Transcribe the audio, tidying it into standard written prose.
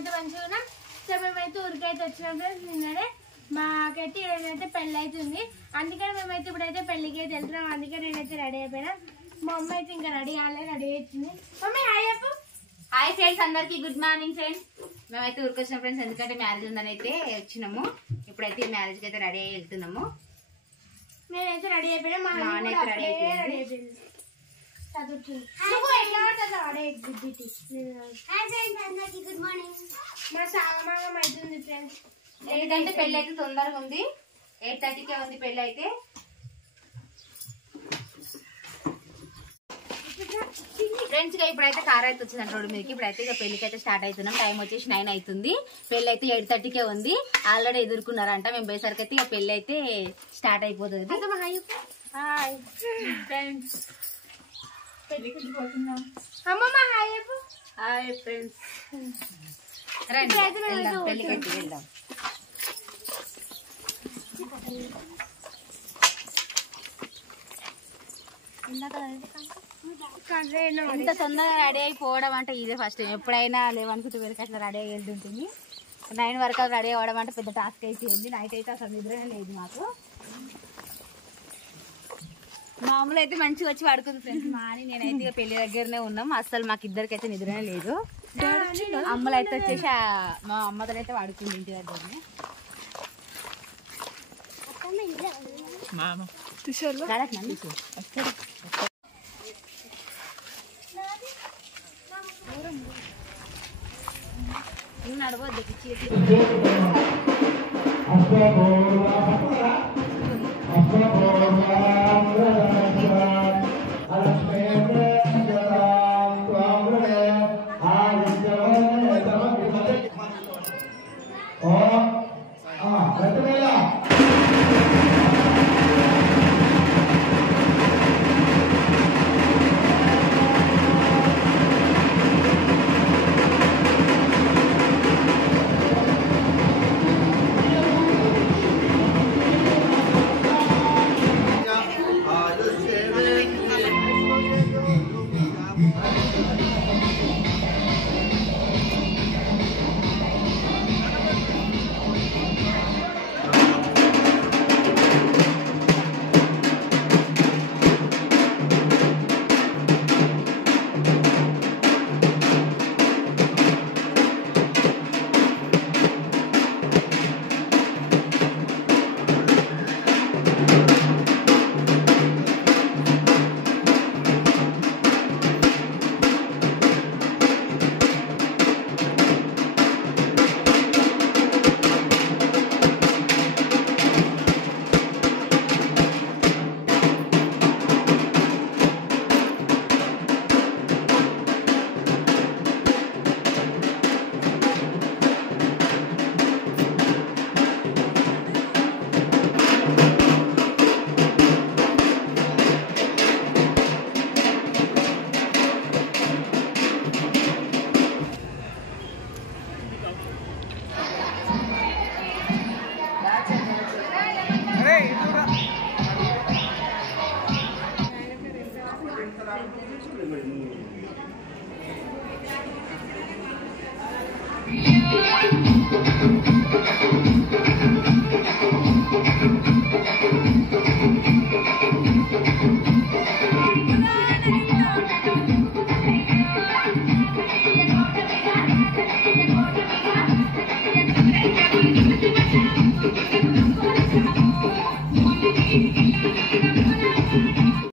మేమైతే మంచిగా ఉన్నాం. సో మేమైతే ఊరికైతే వచ్చినాం ఫ్రెండ్స్. నిన్ననే మాకైతే ఈరోజైతే పెళ్ళి అవుతుంది, అందుకని మేమైతే ఇప్పుడైతే పెళ్ళికి అయితే వెళ్తున్నాం. అందుకని నేనైతే రెడీ అయిపోయినా. మా అమ్మ అయితే ఇంకా రెడీ అవుతుంది. మమ్మీ హాయ్ చెప్పు. హాయ్ ఫ్రెండ్స్, అందరికి గుడ్ మార్నింగ్ ఫ్రెండ్స్. మేమైతే ఊరికొచ్చిన ఫ్రెండ్స్, ఎందుకంటే మ్యారేజ్ ఉందని అయితే వచ్చినాము. ఇప్పుడైతే మ్యారేజ్కి అయితే రెడీ అయ్యి వెళ్తున్నాము. నేనైతే రెడీ అయిపోయినా, మా నాన్న అయితే రెడీ అయిపోయింది. Good morning. మా సాగమాగం అవుతుంది ఫ్రెండ్స్, ఎందుకంటే పెళ్ళి అయితే తొందరగా ఉంది. 8:30కే ఉంది పెళ్ళి అయితే. ఫ్రెండ్స్ గా ఇప్పుడైతే కార్ అయితే వచ్చిందంట రోడ్డు మీదకి. ఇప్పుడైతే ఇక పెళ్లికి అయితే స్టార్ట్ అవుతున్నాం. టైం వచ్చేసి 9 అవుతుంది. పెళ్లి అయితే 8:30కే ఉంది. ఆల్రెడీ ఎదుర్కొన్నారంట. మేము పోయేసరికి అయితే ఇక పెళ్లి అయితే స్టార్ట్ అయిపోతుంది. Hi friends. అమ్మమ్మ హాయ్ చెప్పు. హాయ్ ఫ్రెండ్స్, రండి వెళ్దాం పెళ్లికి అయితే వెళ్దాం. ఇంత తొందరగా రెడీ అయిపోవడం అంటే ఇదే ఫస్ట్ టైం. ఎప్పుడైనా 11:12 అట్లా రెడీ అయ్యి వెళ్తుంటుంది. 9 వరకు రెడీ అవ్వడం అంటే పెద్ద టాస్క్ అయిపోయింది. నైట్ అయితే అసలు నిద్రనే లేదు మాకు. మామూలు అయితే మంచిగా వచ్చి పడుకుంది ఫ్రెండ్స్. మాని నేనైతే ఇక పెళ్లి దగ్గరనే ఉన్నాం. అసలు మాకు ఇద్దరికి అయితే నిద్రనే లేదు. అమ్మలు అయితే వచ్చేసి మా అమ్మతో అయితే పడుకుంది ఇంటి దగ్గరనే. నడవద్దు